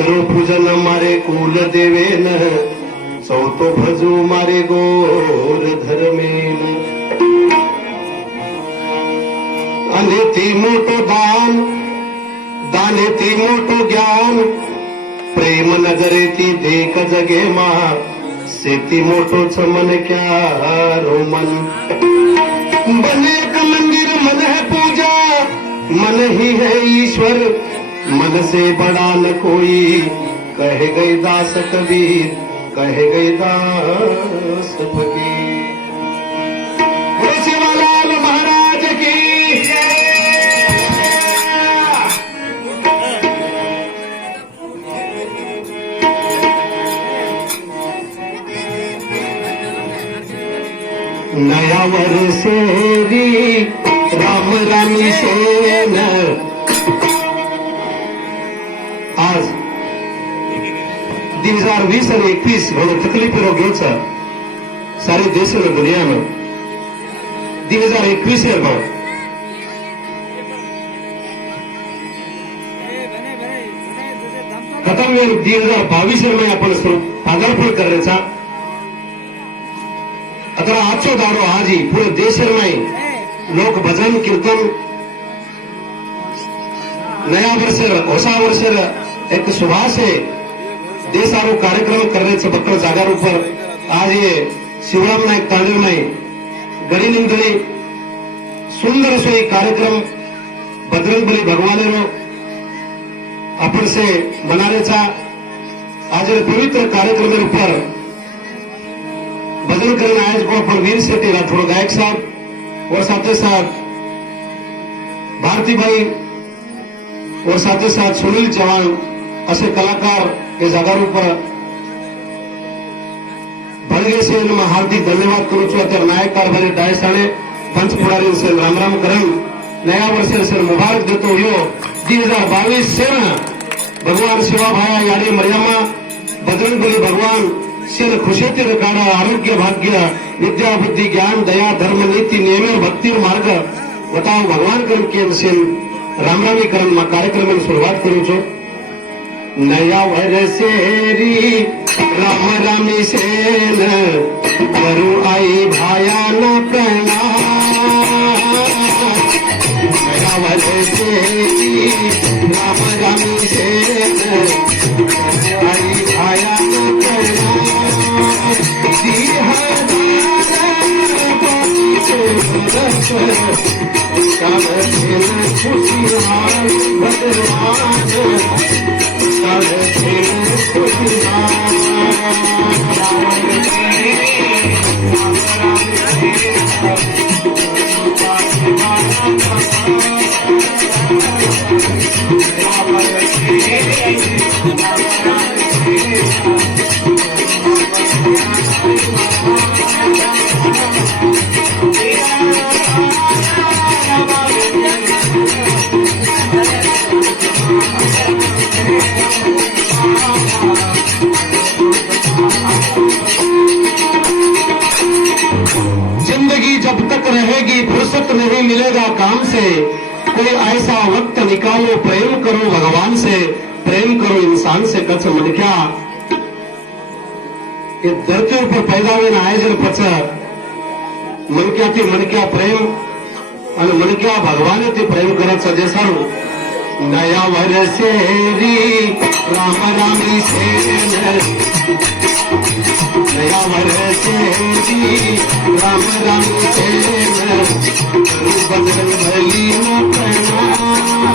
पूजन मारे कुल देवेन, चौथो भजू मारे गोर धर्मेन. आणि ती मोठो दान, दाने ती मोठो ज्ञान, प्रेम नगरे ती देख जगे मा, सेती मोठो मन क्या रोमन. बने एक मंदिर मन है पूजा, मन ही है ईश्वर, मन से बड़ा न कोई, कहे गए दास कबीर, कहे गए दास फकीर. सेवालाल महाराज की नया वर्षेरी राम रामी सेन. आज 2020 અને 21 ઘણો તકલીફનો ગયો છે સારી દેશ અને દુનિયામાં. 2021 માં खतम वेळ 2022 मध्ये आपण पदार्पण करायचा. आता आजचो दारो आजी पुरे देशમાં लोक भजन कीर्तन नया वर्ष ಹೊಸ वर्ष एक सुभाष है देशारो कार्यक्रम करण्याचं बक्कळ जाग्यार ઉપર आज ये शिवराम नाईक तांडेल नाही गड़ी निंदली सुंदर असो एक कार्यक्रम बजरंगबली भगवानेनो आपण से मनारेचा आज पवित्र कार्यक्रम ऊपर भजन करने आए को अपन वीर शेट्टी राठौड़ गायक साहब और साथ ही साथ भारती भाई और साथ ही साथ सुनील चौहान असे कलाकार के जागार पर भड़गे से हार्दिक धन्यवाद करू छू. अत्यार नायक कारभारी डायसाने पंच पुढारी से राम राम करन नया वर्ष से मुबारक देतो. यो 2022 से भगवान शिवा भाया यानी मरियम्मा बजरंगबली भगवान सेन खुशेती रकाड़ा आरोग्य भाग्य विद्या बुद्धि ज्ञान दया धर्म नीति नियम भक्ति मार्ग बताओ भगवान करम के सेन रामरामीकरण कार्यक्रम शुरुआत करू छो. नया वर्षेरी राम रामी सेन करू आई भायाना प्रणाम. नया वर्षेरी राम रामी सेन करू आई भायाना प्रणाम. खुशियार भगवान जिंदगी जब तक रहेगी फुर्सत नहीं मिलेगा काम से. कोई ऐसा वक्त निकालो प्रेम करो भगवान से, प्रेम करो इंसान से. कच्छ मनक्या ये धरती पर पैदा हुए आयोजन पच मनक्या थी मनक्या प्रेम और मनक्या भगवान थी प्रेम करत सजे सारू. नया वर्षेरी राम रामी सेन नया वर्षेरी राम रामी सेन करू बजरंगबली न प्रणाम.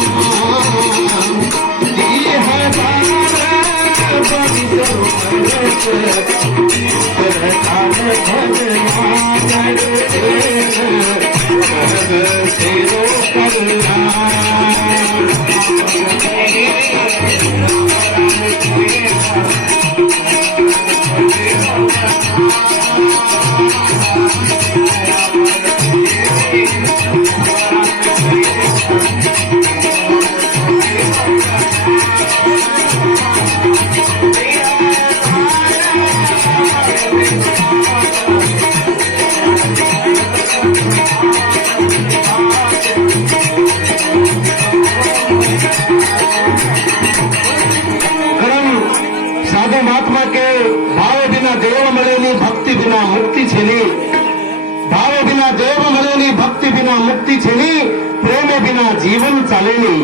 जीवा मुक्ति छेनी प्रेम बिना जीवन चालेनी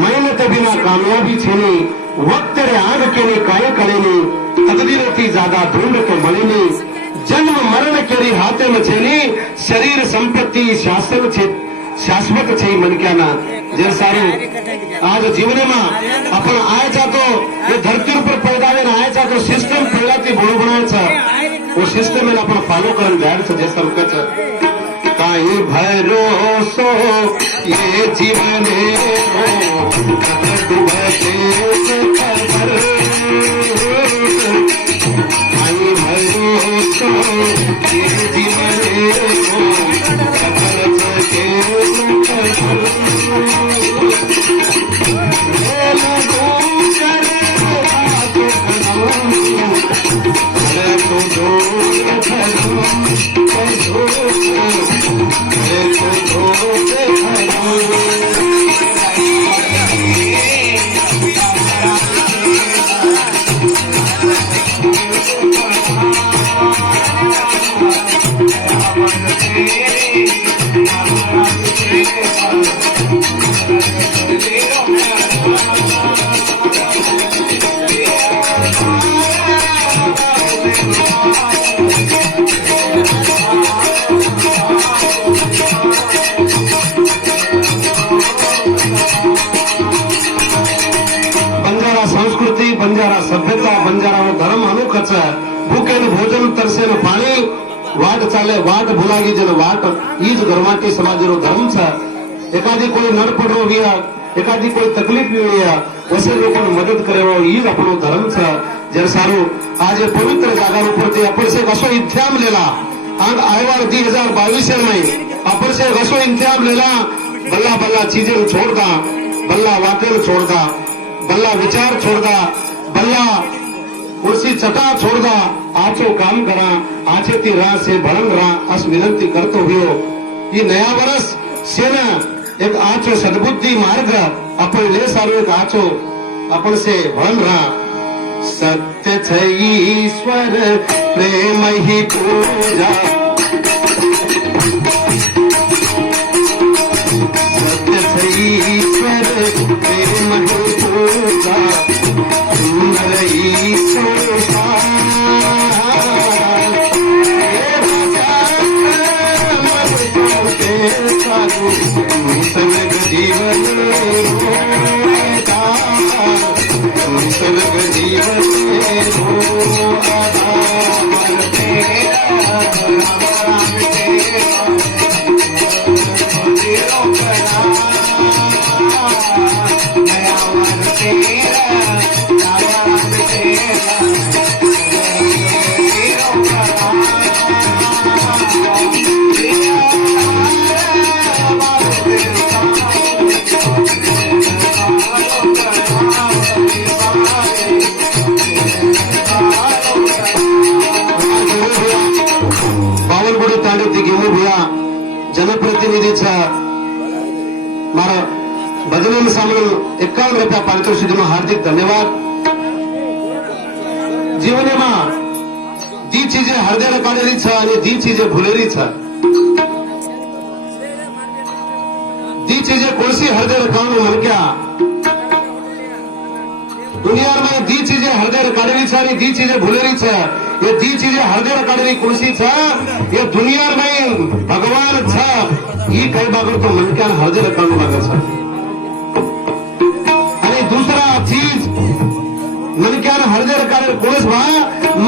मेहनत बिना कामयाबी छेनी वक्त रे आग केनी काय कलेनी तकदीर थी ज्यादा ढूंढ तो मलेनी जन्म मरण केरी हाथे में छेनी शरीर संपत्ति शाश्वत छे मनक्याना जे सारू आज जीवन में आपण आयचा तो ये धरती पर पैदा ने आयचा तो सिस्टम पहिलाથી ભણો બનાય वो सिस्टम में आपण फॉलो करन जाड छे जे सरकच काई भरोसो ये जीवन रो डूबते खबर काई भरोसो ये जीवन रो खबर के बंजारा सभ्यता बंजारा धर्म अनोखच भूखे भोजन तरसे पाणी वाट चाले वाट भुलागी जन वाट ईज गरमाटी समाज धर्म छ एखादी कोई नडपडो विया एखादी कोई तकलीफ विया वैसे लोगों मदद करे ईज अपनो धर्म छ जर सारू आज पवित्र जागा पर अपन से कसो इंतजाम लेला आग आयवार 2022 में अपन से कसो इंतजाम लेला बल्ला बल्ला चीजें छोड़दा बल्ला वाटेल छोड़दा बल्ला विचार छोड़दा बल्ला कुर्सी चटा छोड़दा आचो काम करा आचे ती राह से भरण रहा अस विनंती करतो हुयो ये नया वर्ष से न एक आचो सद्बुद्धि मार्ग अपन ले सारो एक आचो अपन से भरण रहा सत्य छ ईश्वर प्रेम ही पूजा सत्य छ ईश्वर प्रेम ही पूजा जनप्रतिनिधीचा मारा भजन सामने 51 रुपया पारितोषिक हार्दिक धन्यवाद जीवन में दी चीजें हृदय काढेली छ आणि दी चीजें भुलेली छ दी चीजें कोणसी हृदय काढून मनक्या दुनिया में दी चीजें हृदय काढेली छ आणि दी चीजें भुलेली छ ये दी चीजें हृदय काढेली कोणसी छ ये दुनिया में भगवान छ ये कई बागर तो मनक्या हृदय काढून लागे छ आणि दूसरा चीज मनक्या हृदय काढेल कोणस बा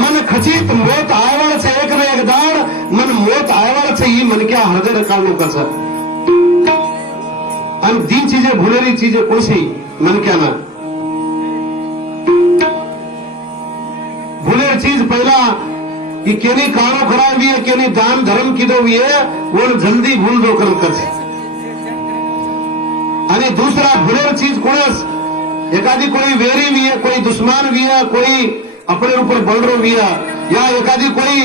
मन खचित मोत आयवाळ छ एक न एक दाड मन मोत आयवाळ छ ही मनक्या हृदय काढून कस आणि दी चीजें भुलेली चीजें कोणसी मनक्या ना भूले चीज पहला कि केनी कारो खराब भी है केनी दान धर्म की दो भी है वो जल्दी भूल दो कर आणि दूसरा भूले चीज कोणस एखादी कोई वेरी भी है कोई दुश्मन भी है कोई अपने ऊपर बोल रो भी है या एखादी कोई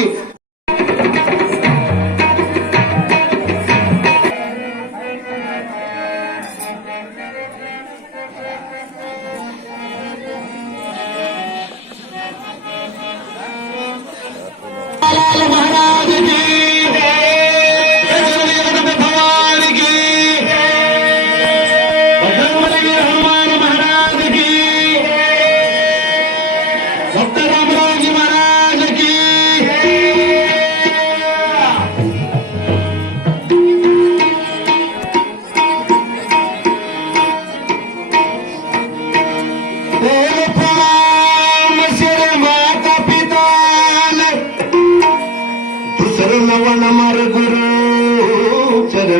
महाराज की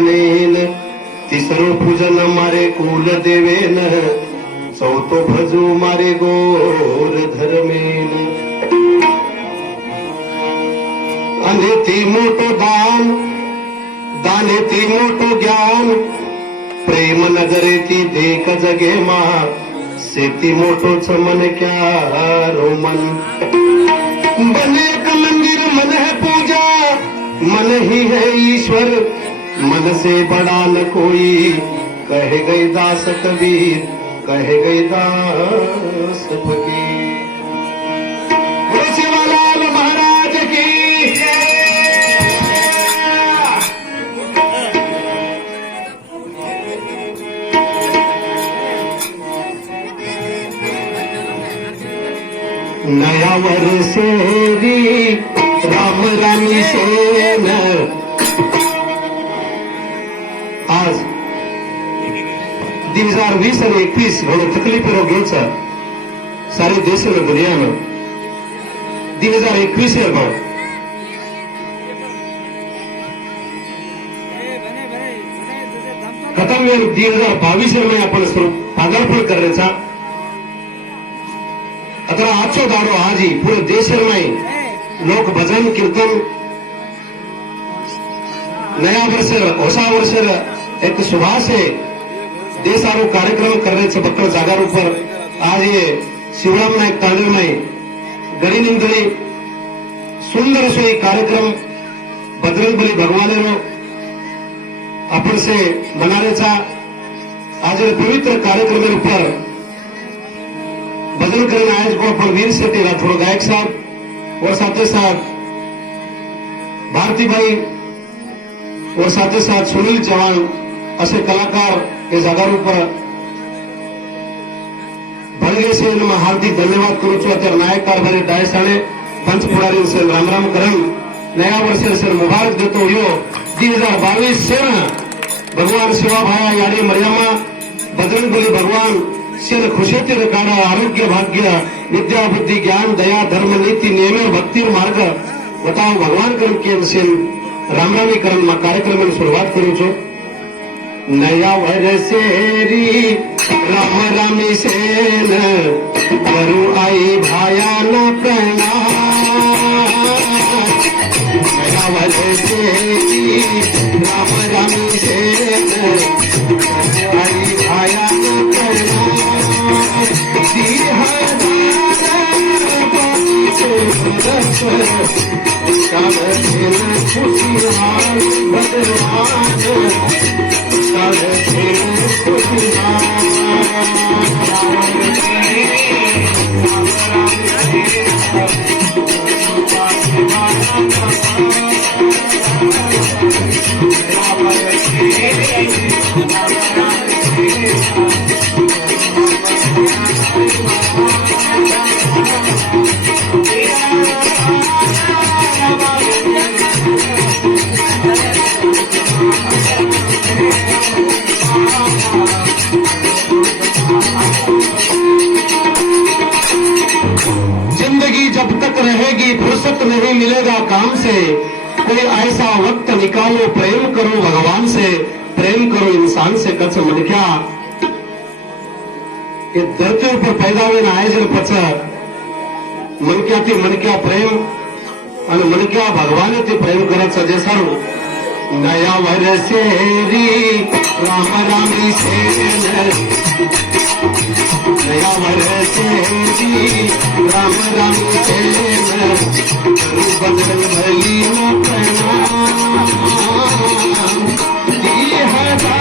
मानेन, तिसरो पूजन मारे कुल देवेन, चौथो भजू मारे गोर धर्मेन. आणि ती मोठो दान, दाने ती मोठो ज्ञान, प्रेम नजरे ती देख जगे मा, सेती मोठोच मन क्या रोमन. बने एक मंदिर मन है पूजा, मन ही है ईश्वर, मन से बड़ा न कोई, कहे गए दास कबीर, कहे गए दास फकीर. बोलो सेवालाल महाराज की. नया वर्षेरी राम रामी सेन. आज 2020 અને 21 ઘણો તકલીફ રહ્યો છે સારી દેશ અને દુનિયામાં. 2021 માં खत्म वेळ 2022 मध्ये आपण पदार्पण करायचा. आता आजचो दाडो आज पूरे देश में लोक भजन कीर्तन नया वर्ष होसा वर्ष एक सुभाष है देशारो कार्यक्रम करने से बक्कर जागर ऊपर आज ये शिवराम नायक तांडव में गली निंदली सुंदर सो कार्यक्रम बजरंगबली भगवान अपन से मनाने आज पवित्र कार्यक्रम ऊपर भजन करने आए को अपन वीर शेट्टी राठौड़ गायक साहब और साथ ही साथ भारती भाई और साथ ही साथ सुनील चौहान ऐसे कलाकार के जागर पर भलगे से हार्दिक धन्यवाद करू छू. अत्यार नायक कारभारी डायसाने पंच पुढारी से राम राम करन नया वर्ष से मुबारक देतो हो. 2022 से भगवान शिवा भाया यानी मरियामा बजरंगबली भगवान शेर खुशेती रकाड़ा आरोग्य भाग्य विद्या बुद्धि ज्ञान दया धर्म नीति नियम भक्ति मार्ग बताओ भगवान करण के सेन रामरामीकरण में कार्यक्रम में शुरुआत करू छो. नया वर्षेरी राम रामी सेन करू आई भाया न प्रणाम. नया वर्षेरी राम रामी सेन करू आई भाया न प्रणाम. खुशियाल भगवान फुर्सत नहीं मिलेगा काम से, कोई ऐसा वक्त निकालो प्रेम करो भगवान से, प्रेम करो इंसान से. कच मन क्या ये धरती पर पैदा हुए आयोजन पच मन क्या थी मन क्या प्रेम और मन क्या भगवान थी प्रेम करायचं जे सारू. नया वर्षेरी राम रामी सेन नया वर्षेरी राम रामी सेन बजरंगबली न प्रणाम. 2020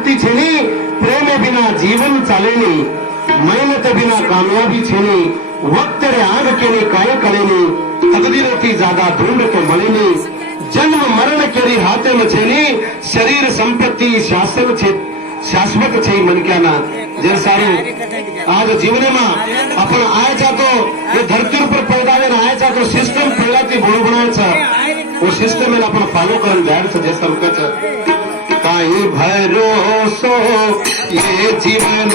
भक्ति छेनी प्रेम बिना जीवन चालेनी मेहनत बिना कामयाबी छेनी वक्त रे आग केनी काय करेनी तकदीरों की ज्यादा ढूंढ तो मलेनी जन्म मरण केरी हाथे में छेनी शरीर संपत्ति शासन छे शाश्वत છે મનક્યાના જે સારું આજ જીવનમાં आपण આયા તો એ ધરતી ઉપર पैदा ને આયા તો સિસ્ટમ પહેલાથી ભણો બનાવે છે वो सिस्टम में आपण फॉलो करन ध्यान से जे सब कच काई भरोसो ये जीवन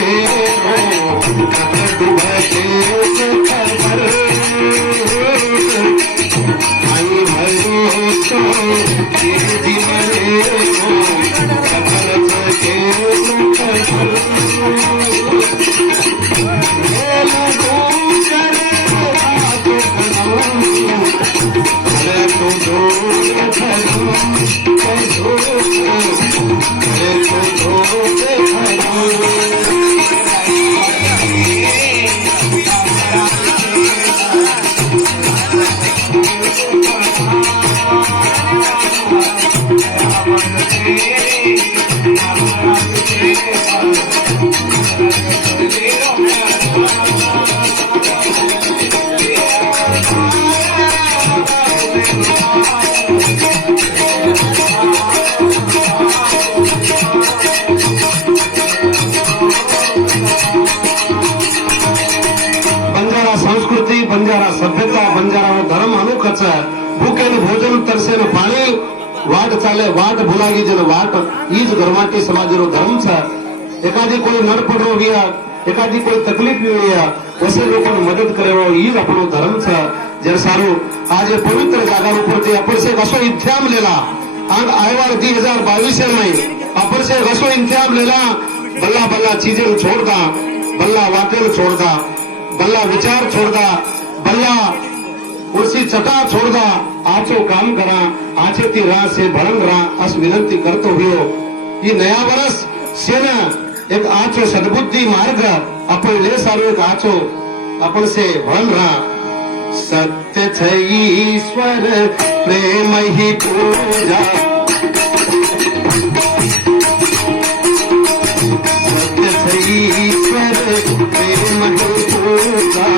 डूबते खबर काई भरोसो ये जीवन बंजारा सभ्यता बंजारा धर्म अनोखच भूखे भोजन तरसे पाणी वाट चाले वाट भुलागी जन वाट ईज गरमाटी समाजेरो धर्म छ एखादी कोई नरपड़ो विया एखादी कोई तकलीफ विया वसे लोगों मदद करे ईज अपनो धर्म छ जर सारू आज पवित्र जागा ऊपर अपन से कसो इंतजाम लेला आग आयवार 2022 में अपन से कसो इंतजाम लेला बल्ला बल्ला चीजें छोड़दा बल्ला वातें छोड़दा बल्ला विचार छोड़दा बल्ला उसी चटा छोड़दा आचो काम करा आचे ती राह से भरंग रहा अस विनंती करतो हुयो ये नया वर्ष से न एक आचो सद्बुद्धि मार्ग अपन ले सारो एक आचो अपन से भरंग रहा सत्य छ ईश्वर प्रेम ही पूजा सत्य छ ईश्वर प्रेम ही पूजा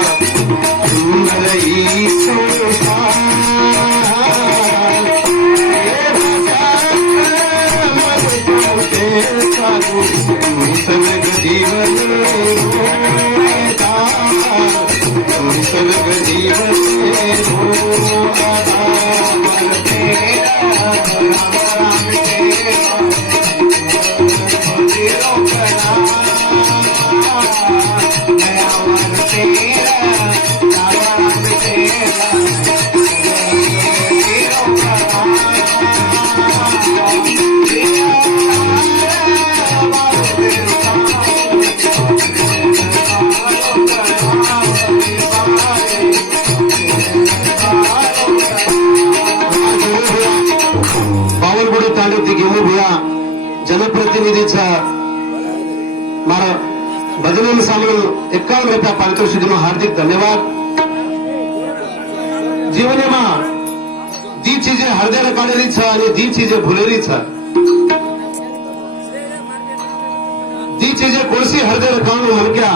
जनप्रतिनिधीचा मारा भजन सामने 51 रुपया पारितोषिक हार्दिक धन्यवाद जीवन में दी चीजें हृदय काढेली छ आणि दी चीजें भुलेली छ दी चीजें कोणसी हृदय काढून म्हणक्या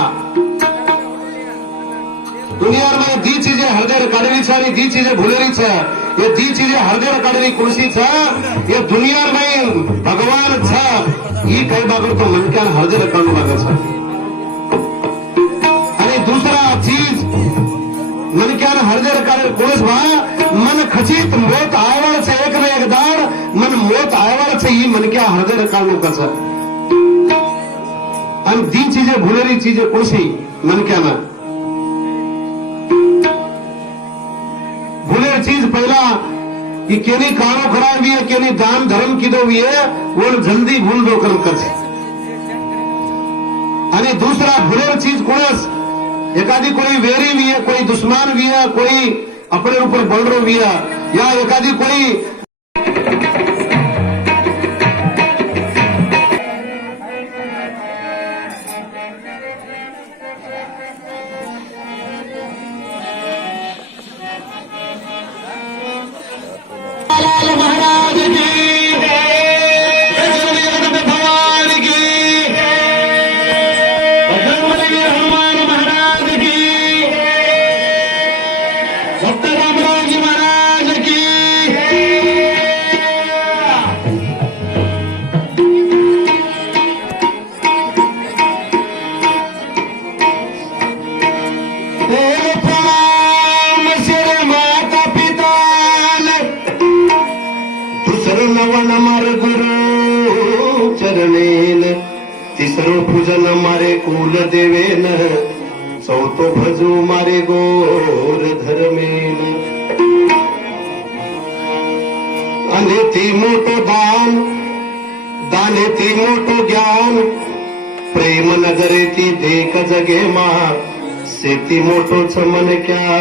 दुनिया में दी चीजें हृदय काढेली छ आणि दी चीजें भुलेली छ ये दी चीजें हृदय काढेली कोणसी छ ये दुनिया में भगवान छ ये कई बागर तो मनक्या हृदय काढून लागत छ आणि दूसरा चीज मनक्या हृदय काढेल कोणस भा मन खचित मोत आयवाळ छ एक न एक दाड मन मोत आयवाळ छ ही मनक्या हृदय काढून कच आणि दी चीजें भुलेली चीजें कोणसी मनक्या ना भूले चीज पहला कि केनी कानो खराब है केनी दान धर्म की दो है वो जल्दी भूल दो कर कच आणि दूसरा भूले चीज कोणस एखादी कोई वेरी भी है कोई दुश्मन भी है कोई अपने ऊपर बढ़ रो भी है या एखादी कोई महाराज की ओम प्रणाम शेर माता पिता दुसरं नवन मार गुरु चरणेन तिसरं पूजन मारे कुल देवेन चौथो भजू मारे गोर धर्मेन आणि ती मोठो दाने ती मोठो ज्ञान प्रेम नगरे ती देख जगे मा सेती मोठोच मन क्या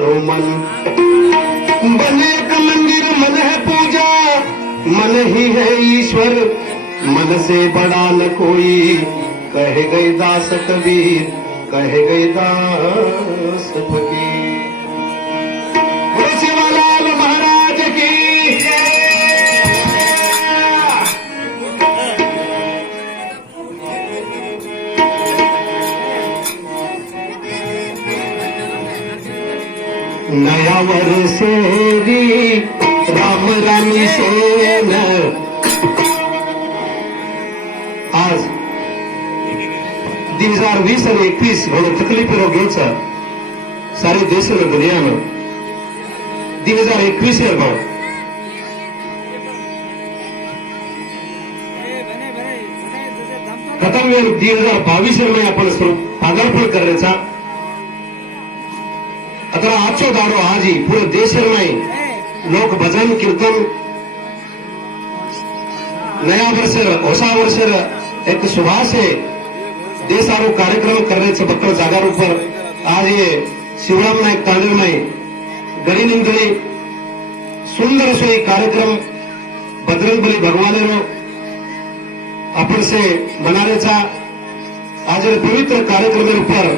रोमन बने एक मंदिर मन है पूजा मन ही है ईश्वर मन से बड़ा न कोई कहे गए दास कबीर कहे गए दास फकीर बोलो सेवालाल महाराज की नया वर्षेरी राम रामी सेन आज 2020 आणि 21 घणो तकलीफ रोग्योच सारे देश में दुनिया में 2021 में खत्म वेळ 2022 में आपण पदार्पण करायचा आता आजचो दारो आज ही पूरे देश में लोक भजन कीर्तन नया वर्ष होसा वर्ष एक सुभाष है देशारो कार्यक्रम करने से बक्कर जागर ऊपर आज ये शिवराम नायक तांडल में गली निंदली सुंदर से कार्यक्रम बजरंगबली भगवान अपन से मनारेचा आज पवित्र कार्यक्रम ऊपर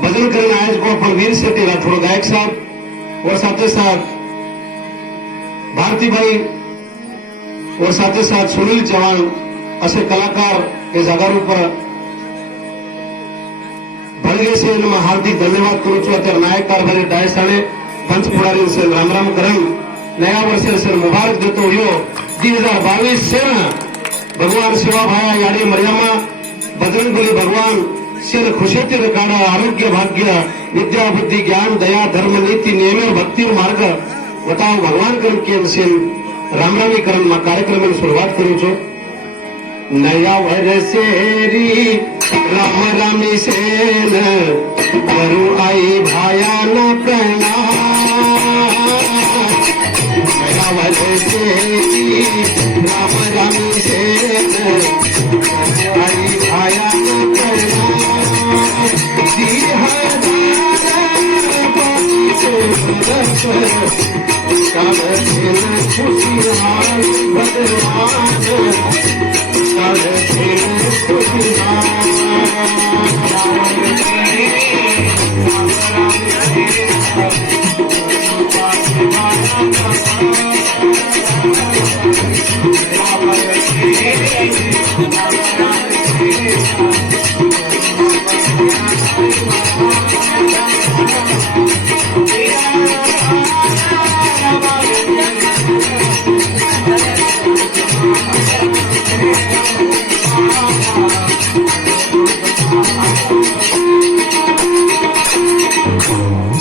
भजन करने आए को अपन वीर शेट्टी राठौड़ गायक साहब और साथ ही साथ भारती भाई और साथ ही साथ सुनील चौहान असे कलाकार हे जागार ऊपर भलगेसे हार्दिक धन्यवाद करू छू अत्यार नायक कारभारी डायसाने पंच पुढारी से राम करम नया वर्ष से मुबारक देतो यो 2022 से भगवान शिवा भाया यानी मरियम्मा बजरंगबली भगवान शेर खुशेती रकाड़ा आरोग्य भाग्य विद्या बुद्धि ज्ञान दया धर्म नीति नियम और भक्ति मार्ग बताओ भगवान करम के सेन रामरामी करम कार्यक्रम में शुरुआत करू छू नया वर्षेरी राम रामी सेन करू आई भाया न प्रणाम नया वर्षेरी राम रामी सेन करू आई भाया न प्रणाम 2022 कब दिन खुशियार भगवान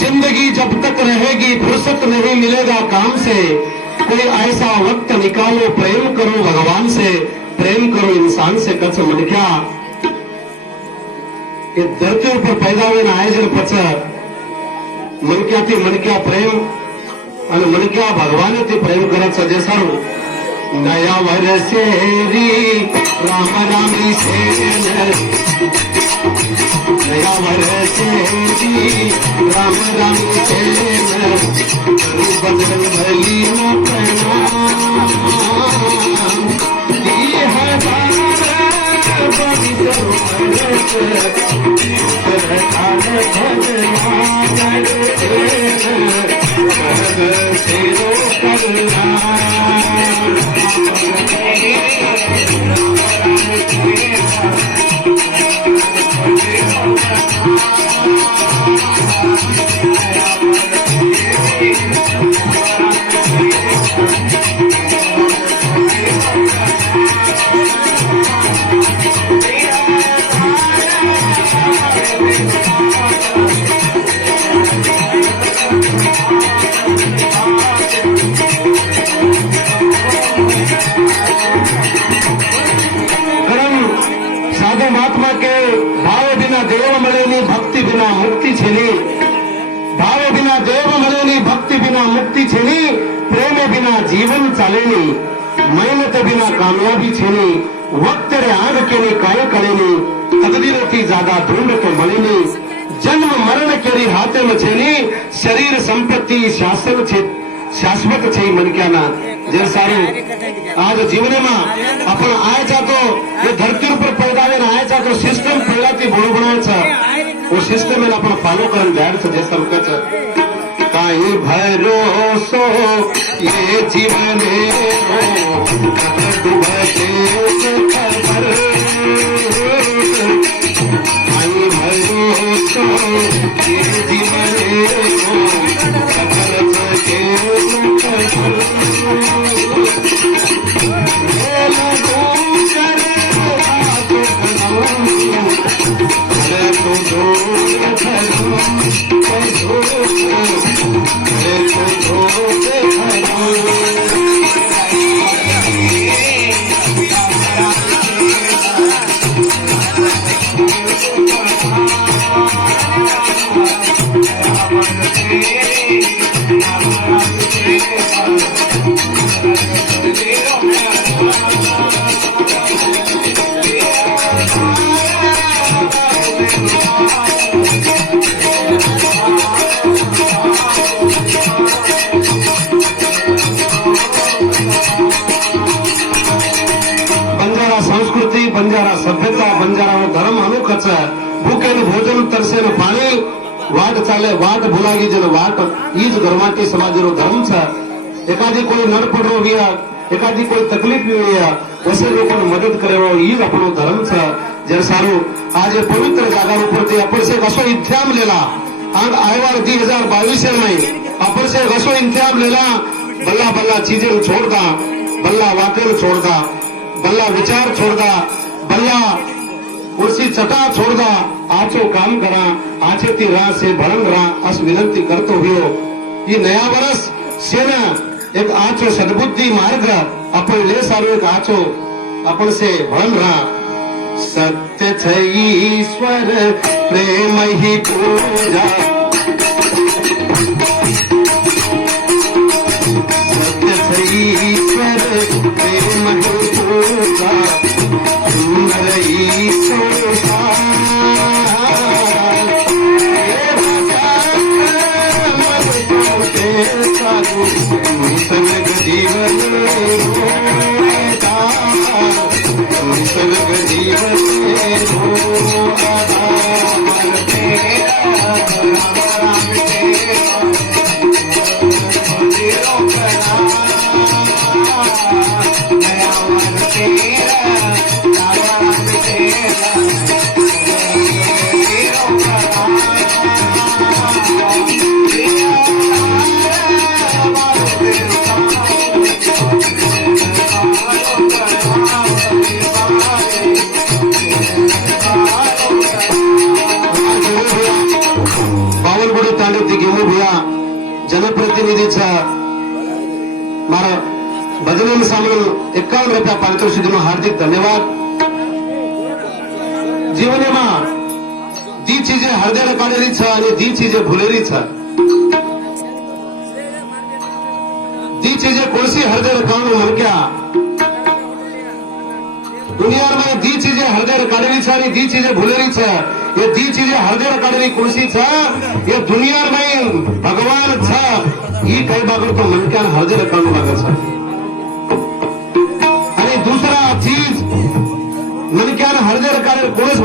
जिंदगी जब तक रहेगी फुर्सत नहीं मिलेगा काम से कोई ऐसा वक्त निकालो प्रेम करो भगवान से प्रेम करो इंसान से कच मनक्या ये धरती पर पैदा हुए आए जर पच मनक्या थी मनक्या प्रेम और मनक्या भगवान थी प्रेम करत सजे सारू नया वर्षेरी राम रामी सेन नया वर्षेरी राम रामी सेन करू बजरंगबली न प्रणाम 2022 मुक्ति छेनी, प्रेम बिना जीवन चालेनी, मेहनत बिना कामयाबी छेनी, वक्त रे आग केनी काय कळेनी, तकदीरथी जागा ढूंढ तो મળેની, जन्म मरण केरी हाथे में छेनी, शरीर संपत्ति शाश्वत छे मनक्याना। जे सारू आज जीवनेમાં आपण आयचा तो ये धरती ઉપર पैदा ने आयचा तो सिस्टम पहिलाથી ભણો છે वो सिस्टम में आपण फॉलो करन बैठ છે। जे समकच काई भरोसो ये जीवने डूबते खबर, काई भरोसो ये जीवने खबर के बंजारा सभ्यता बंजारा धर्म अनोखा है। भूखे भोजन तरसे पानी वाट चाले वाट भूलागी जन वाट ईज धर्माटी समाज धर्म है। एखादी कोई नडपडो विया एखादी कोई तकलीफ विया वैसे लोगों मदद करे ईज अपनो धर्म है। जर सारू आज पवित्र जागा पर अपन से कसो इंतजाम लेला आयवार 2022 में अपन से कसो इंतजाम लेला बल्ला बल्ला चीजें छोड़दा बल्ला वाटेल छोड़दा बल्ला विचार छोड़दा बल्ला कुर्सी चटा छोड़दा आचो काम करा आचे ती राह से भरण रहा अस विनंती करतो हुए ये नया वर्ष से न एक आचो सद्बुद्धि मार्ग अपन ले सारो एक आचो अपन से भरण रहा। सत्य छ ईश्वर प्रेम ही पूजा, सत्य छ ईश्वर प्रेम ही पूजा, सुंदर सर्ग जीवन सर्ग जीवन जनप्रतिनिधीचा मारा भजन सामने 51 रुपया पारितोषिक हार्दिक धन्यवाद। जीवने में दी चीजें हृदय काढेली दी चीजें भूलेली दी चीजें कोणसी हृदय काढू मनक्या दुनिया में दी चीजें हृदय काढेली दी चीजें भूलेली ये दी चीजें हृदय काढेली कोणसी ये दुनिया में भगवान ये कई बागर तो मनक्या हृदय काढू लागे दूसरा चीज मनक्या हृदय काढे कोणस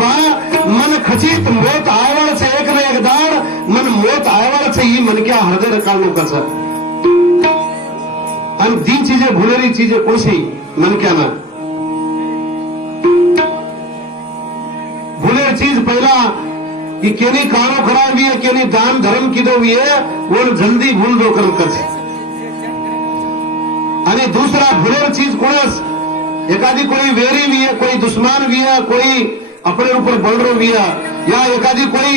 मन खचित मोत आयवाळ से एक न एक दाड मन मोत आयवाळ से ही मनक्या हृदय काढू कस दी चीजें भूलेली चीजें कोणसी मनक्या भूले चीज पहला कि केनी कानो खराब भी है केनी दान धर्म की दो भी है वो जल्दी भूल दो कर दूसरा भूले चीज कोणस एखादी कोई वेरी भी है कोई दुश्मन भी है कोई अपने ऊपर बल रो भी है या एखादी कोई